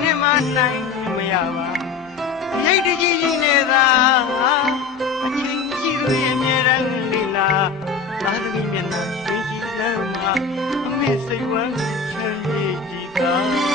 နဲ့မနိုင်မရပါရိတ်တကြီးကြီးနဲ့သာအချင်းကြီးတို့ရဲ့မြေရန်လီလာသာသမီမျက်နှာရှင်ရှင်လမ်းမှာအမေစိတ်ဝမ်းချမ်းမြေကြီးကား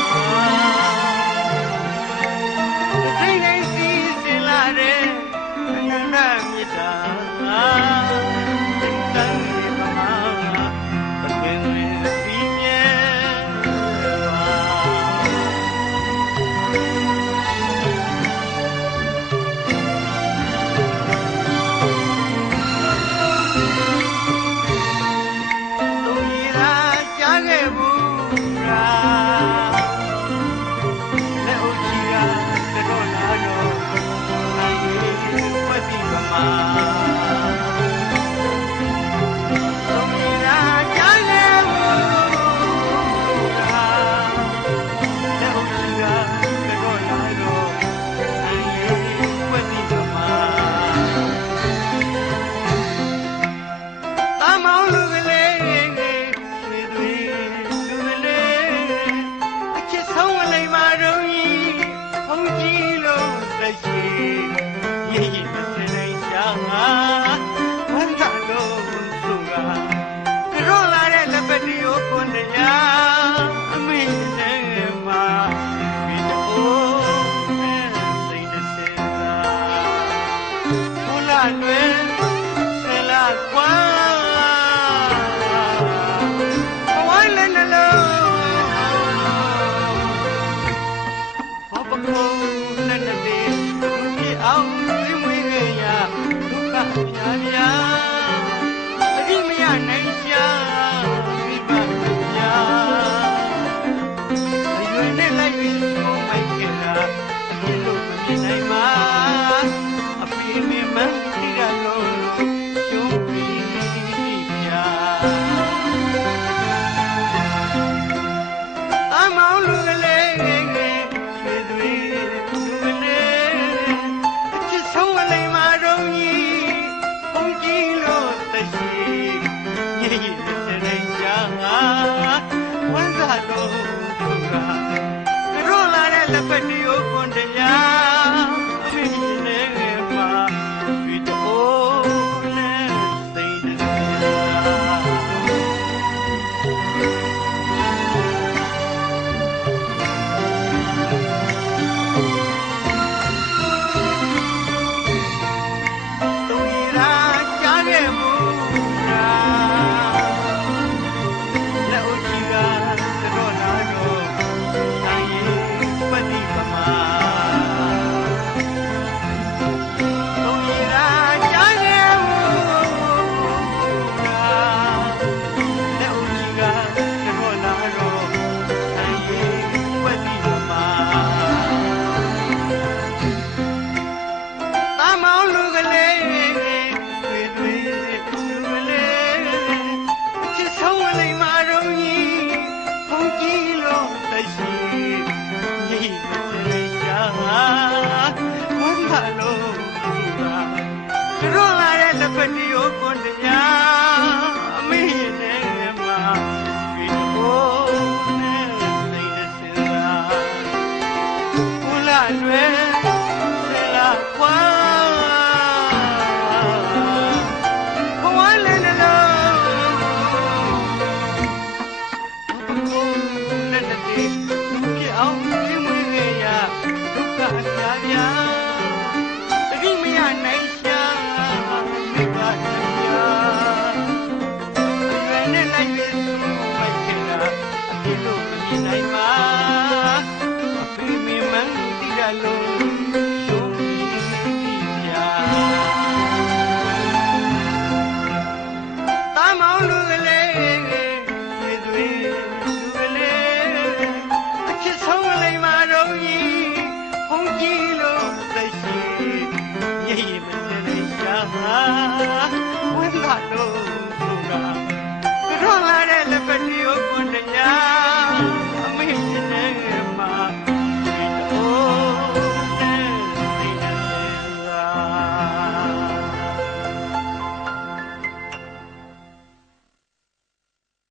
you know